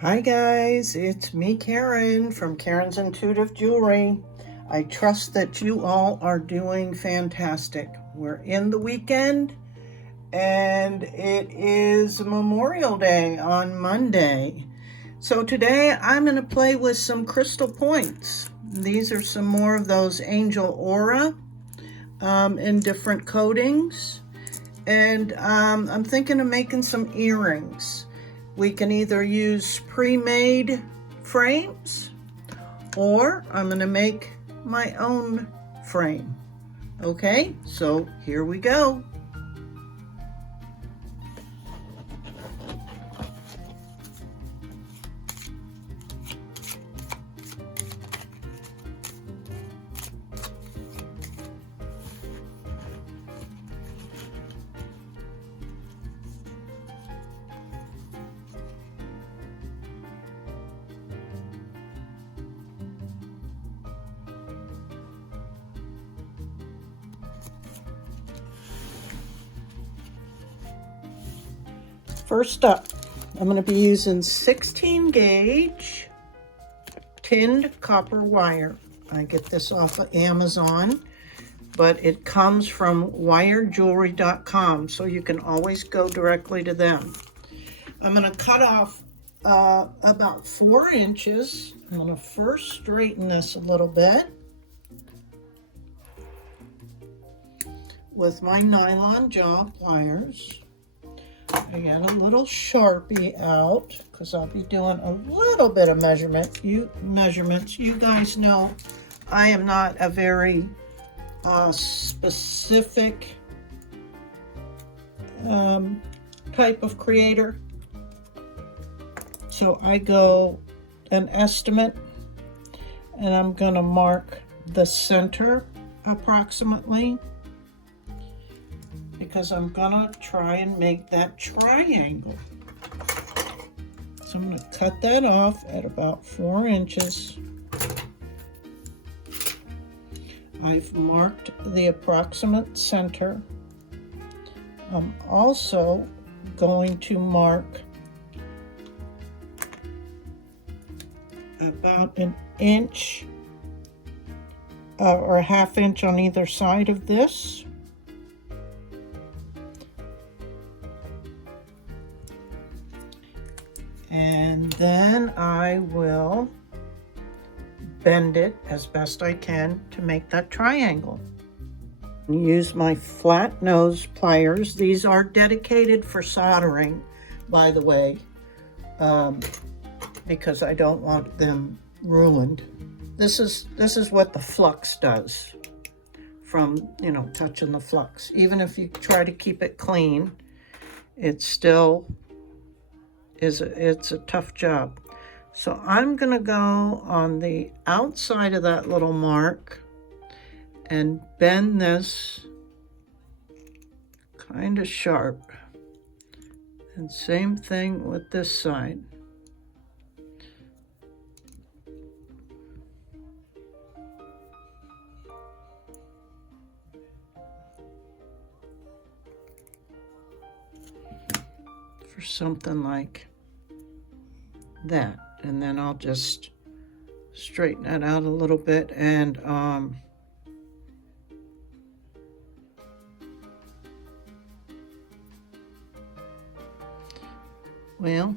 Hi guys, it's me Karen from Karen's Intuitive Jewelry. I trust that you all are doing fantastic. We're in the weekend and it is Memorial Day on Monday. So today I'm going to play with some crystal points. These are some more of those angel aura in different coatings. And I'm thinking of making some earrings. We can either use pre-made frames or I'm going to make my own frame. Okay, so here we go. First up, I'm going to be using 16 gauge tinned copper wire. I get this off of Amazon, but it comes from wiredjewelry.com, so you can always go directly to them. I'm going to cut off about 4 inches. I'm going to first straighten this a little bit with my nylon jaw pliers. I got a little Sharpie out because I'll be doing a little bit of measurements. You guys know I am not a very specific type of creator. So I go an estimate and I'm going to mark the center approximately, because I'm gonna try and make that triangle. So I'm gonna cut that off at about 4 inches. I've marked the approximate center. I'm also going to mark about an inch or a ½ inch on either side of this. And then I will bend it as best I can to make that triangle. Use my flat nose pliers. These are dedicated for soldering, by the way, because I don't want them ruined. This is what the flux does from, touching the flux. Even if you try to keep it clean, it's still it's a tough job. So I'm gonna go on the outside of that little mark and bend this kind of sharp, and same thing with this side. For something like that, and then I'll just straighten that out a little bit. And well,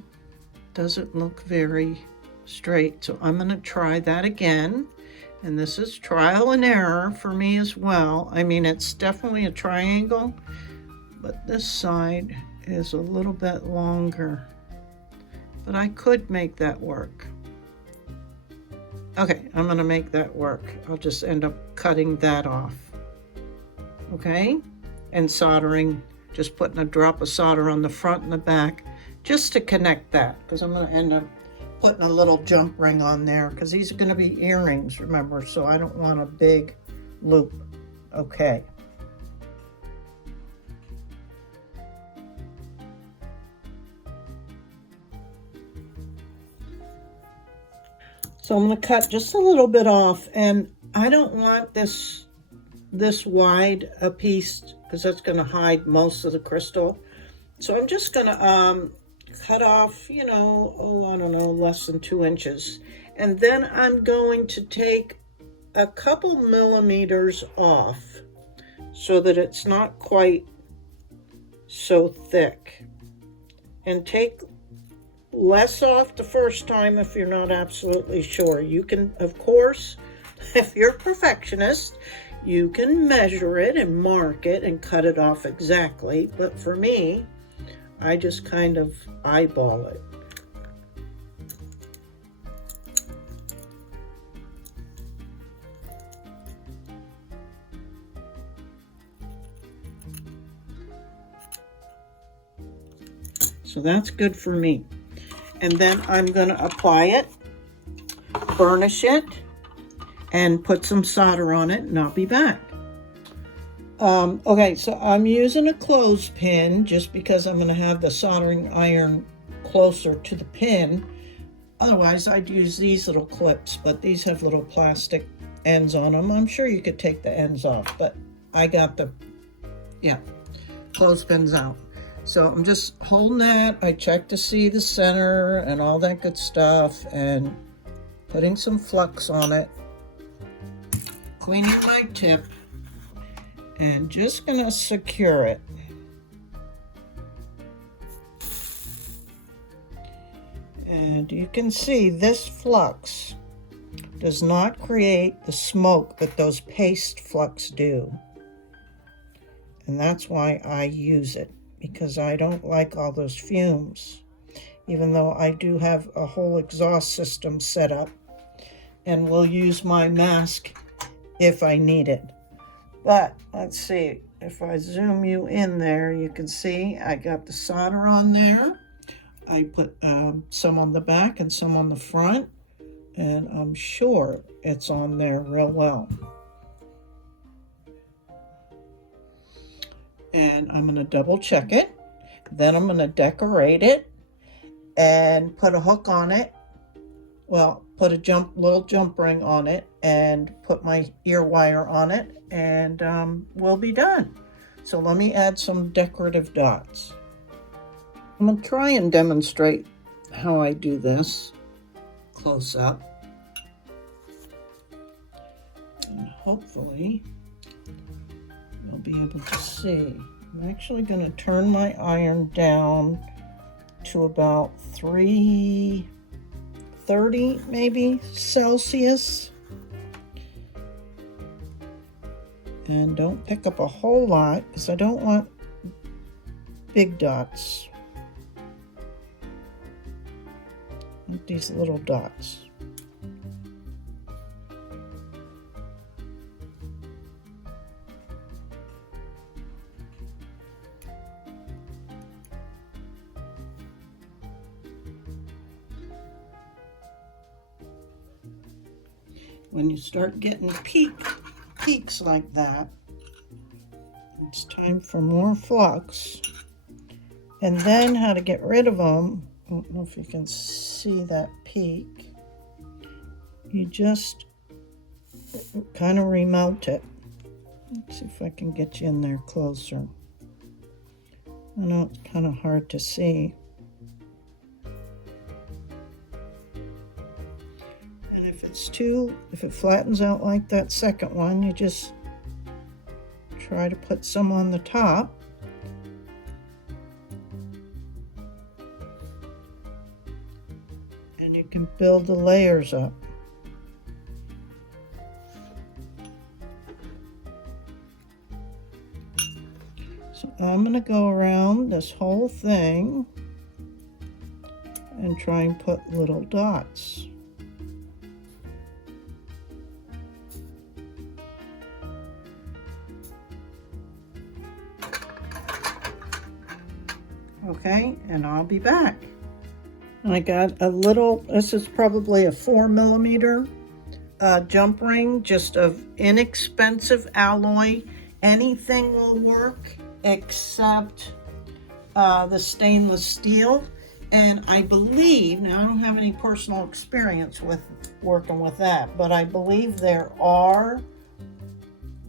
doesn't look very straight, so I'm going to try that again. And this is trial and error for me as well. I mean, it's definitely a triangle, but this side is a little bit longer, but I could make that work. Okay, I'm gonna make that work. I'll just end up cutting that off. Okay, and soldering, just putting a drop of solder on the front and the back just to connect that, because I'm gonna end up putting a little jump ring on there, because these are gonna be earrings, remember, so I don't want a big loop. Okay. So I'm going to cut just a little bit off, and I don't want this wide a piece because that's going to hide most of the crystal. So I'm just going to cut off, you know, oh, I don't know, less than 2 inches. And then I'm going to take a couple millimeters off so that it's not quite so thick. And take less off the first time if you're not absolutely sure. You can, of course, if you're a perfectionist, you can measure it and mark it and cut it off exactly. But for me, I just kind of eyeball it. So that's good for me. And then I'm going to apply it, burnish it, and put some solder on it, and I'll be back. Okay, so I'm using a clothespin just because I'm going to have the soldering iron closer to the pin. Otherwise, I'd use these little clips, but these have little plastic ends on them. I'm sure you could take the ends off, but I got the, clothespins out. So I'm just holding that. I check to see the center and all that good stuff and putting some flux on it. Cleaning my tip and just gonna secure it. And you can see this flux does not create the smoke that those paste flux do. And that's why I use it, because I don't like all those fumes, even though I do have a whole exhaust system set up and will use my mask if I need it. But let's see, if I zoom you in there, you can see I got the solder on there. I put some on the back and some on the front, and I'm sure it's on there real well. And I'm going to double check it. Then I'm going to decorate it and put a hook on it. Well, put a little jump ring on it and put my ear wire on it, and we'll be done. So let me add some decorative dots. I'm going to try and demonstrate how I do this close up. And hopefully you'll be able to see. I'm actually going to turn my iron down to about 330 maybe Celsius. And don't pick up a whole lot because I don't want big dots. I want these little dots. When you start getting peaks like that, it's time for more flux. And then how to get rid of them, I don't know if you can see that peak. You just kind of remelt it. Let's see if I can get you in there closer. I know it's kind of hard to see. And if it flattens out like that second one, you just try to put some on the top. And you can build the layers up. So I'm going to go around this whole thing and try and put little dots. Okay, and I'll be back. I got a little, this is probably a 4mm jump ring, just of inexpensive alloy. Anything will work except the stainless steel. And I believe, now I don't have any personal experience with working with that, but I believe there are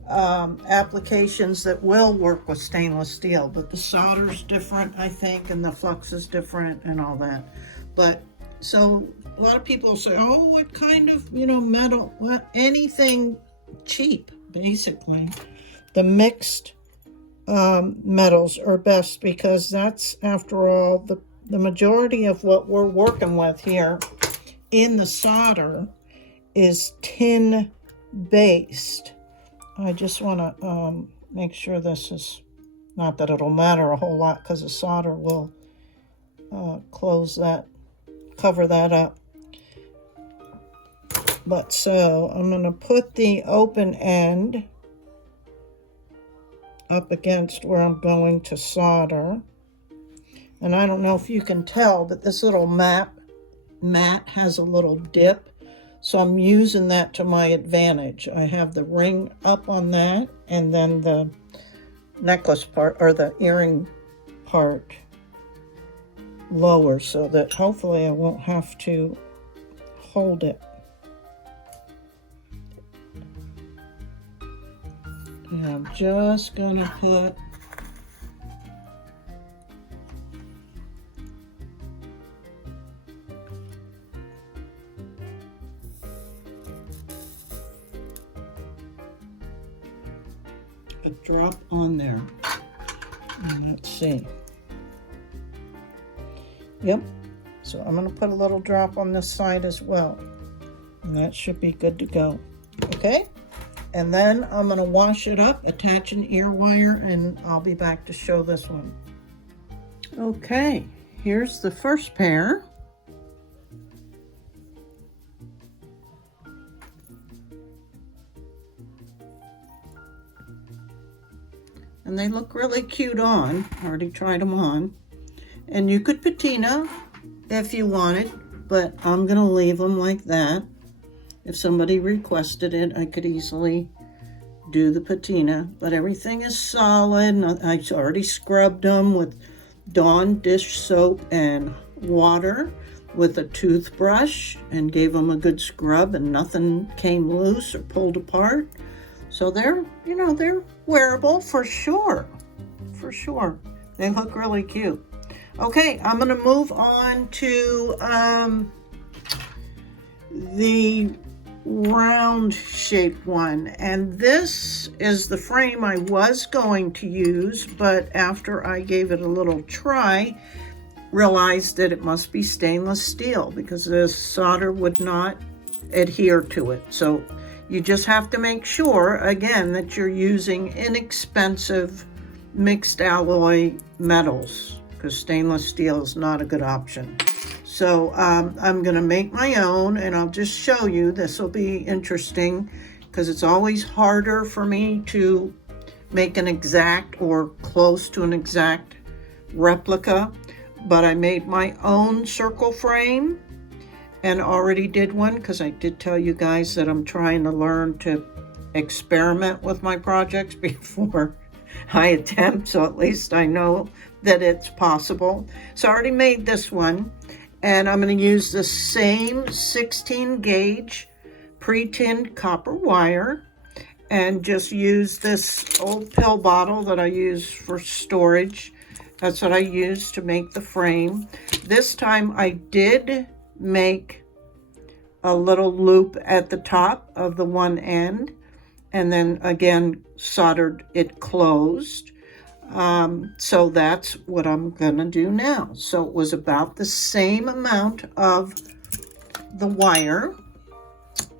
applications that will work with stainless steel, but the solder's different, I think, and the flux is different and all that. But so a lot of people say, oh, what kind of, metal, anything cheap, basically. The mixed metals are best, because that's, after all, the majority of what we're working with here in the solder is tin based. I just want to make sure this is, not that it'll matter a whole lot, because the solder will cover that up. But so I'm going to put the open end up against where I'm going to solder. And I don't know if you can tell, but this little mat has a little dip. So I'm using that to my advantage. I have the ring up on that, and then the necklace part, or the earring part, lower, so that hopefully I won't have to hold it. And I'm just gonna put a drop on there. And let's see. Yep. So I'm going to put a little drop on this side as well. And that should be good to go. Okay. And then I'm going to wash it up, attach an ear wire, and I'll be back to show this one. Okay. Here's the first pair. And they look really cute on. I already tried them on. And you could patina if you wanted, but I'm going to leave them like that. If somebody requested it, I could easily do the patina. But everything is solid. And I already scrubbed them with Dawn dish soap and water with a toothbrush and gave them a good scrub, and nothing came loose or pulled apart. So they're, they're wearable for sure. For sure. They look really cute. Okay, I'm going to move on to the round shaped one. And this is the frame I was going to use, but after I gave it a little try, realized that it must be stainless steel because the solder would not adhere to it. So you just have to make sure, again, that you're using inexpensive mixed alloy metals, because stainless steel is not a good option. So I'm going to make my own, and I'll just show you. This will be interesting because it's always harder for me to make an exact or close to an exact replica. But I made my own circle frame and already did one, because I did tell you guys that I'm trying to learn to experiment with my projects before I attempt, so at least I know that it's possible. So I already made this one, and I'm going to use the same 16 gauge pre-tinned copper wire and just use this old pill bottle that I use for storage. That's what I used to make the frame. This time I did make a little loop at the top of the one end, and then again soldered it closed. So that's what I'm gonna do now. So it was about the same amount of the wire,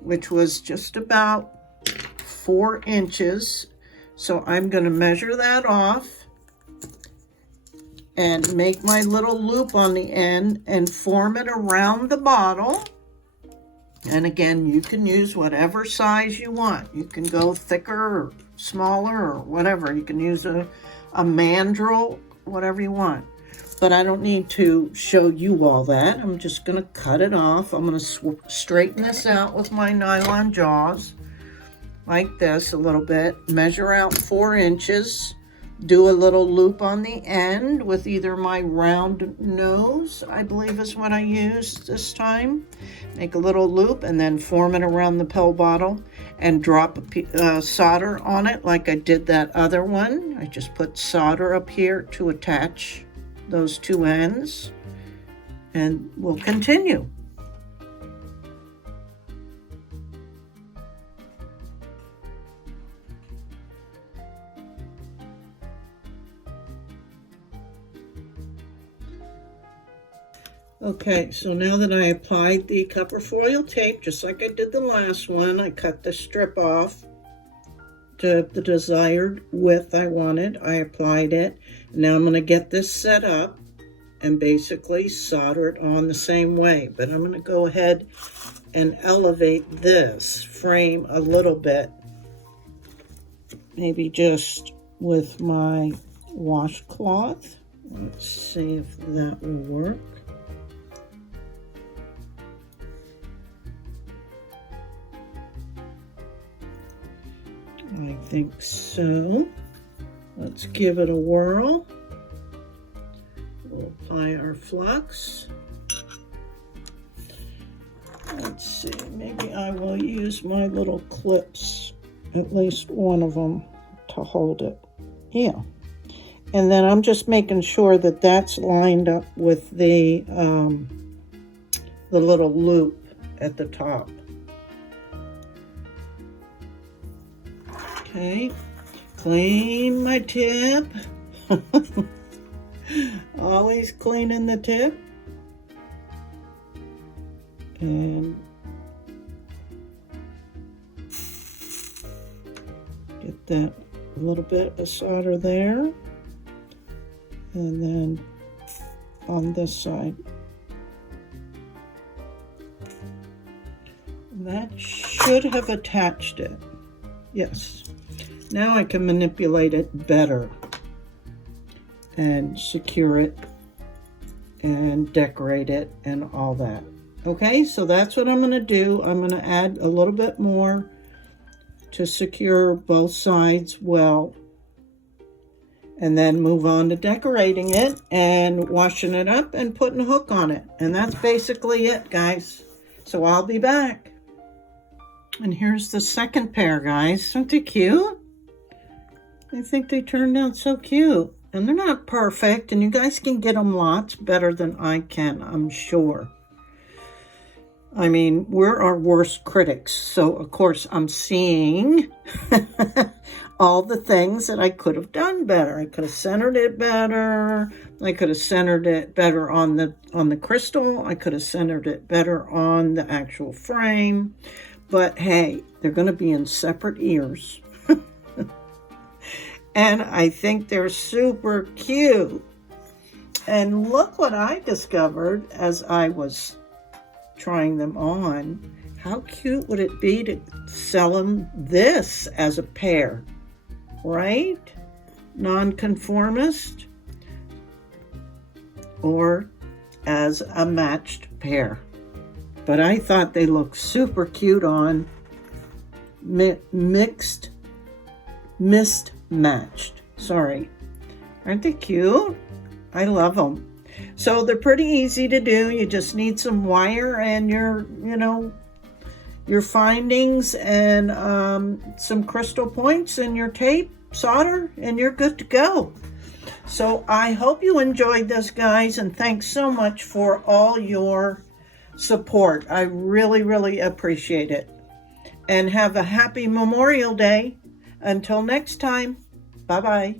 which was just about 4 inches. So I'm gonna measure that off and make my little loop on the end and form it around the bottle. And again, you can use whatever size you want. You can go thicker or smaller or whatever. You can use a mandrel, whatever you want. But I don't need to show you all that. I'm just going to cut it off. I'm going to straighten this out with my nylon jaws like this a little bit. Measure out 4 inches. Do a little loop on the end with either my round nose, I believe is what I used this time. Make a little loop and then form it around the pill bottle. and drop solder on it like I did that other one. I just put solder up here to attach those two ends, and we'll continue. Okay, so now that I applied the copper foil tape, just like I did the last one, I cut the strip off to the desired width I wanted. I applied it. Now I'm going to get this set up and basically solder it on the same way. But I'm going to go ahead and elevate this frame a little bit. Maybe just with my washcloth. Let's see if that will work. I think so. Let's give it a whirl. We'll apply our flux. Let's see, maybe I will use my little clips, at least one of them, to hold it. Yeah. And then I'm just making sure that that's lined up with the little loop at the top. Okay, clean my tip. Always cleaning the tip. And get that little bit of solder there. And then on this side. That should have attached it. Yes. Now I can manipulate it better and secure it and decorate it and all that. Okay, so that's what I'm going to do. I'm going to add a little bit more to secure both sides well, and then move on to decorating it and washing it up and putting a hook on it. And that's basically it, guys. So I'll be back. And here's the second pair, guys. Aren't they cute? I think they turned out so cute. And they're not perfect, and you guys can get them lots better than I can, I'm sure. I mean, we're our worst critics, so of course I'm seeing all the things that I could have done better. I could have centered it better. I could have centered it better on the crystal. I could have centered it better on the actual frame. But hey, they're going to be in separate ears. And I think they're super cute. And look what I discovered as I was trying them on. How cute would it be to sell them this as a pair, right? Nonconformist or as a matched pair. But I thought they looked super cute on mismatched. Sorry. Aren't they cute? I love them. So they're pretty easy to do. You just need some wire and your findings and some crystal points and your tape, solder, and you're good to go. So I hope you enjoyed this, guys, and thanks so much for all your support. I really, really appreciate it. And have a happy Memorial Day. Until next time, bye-bye.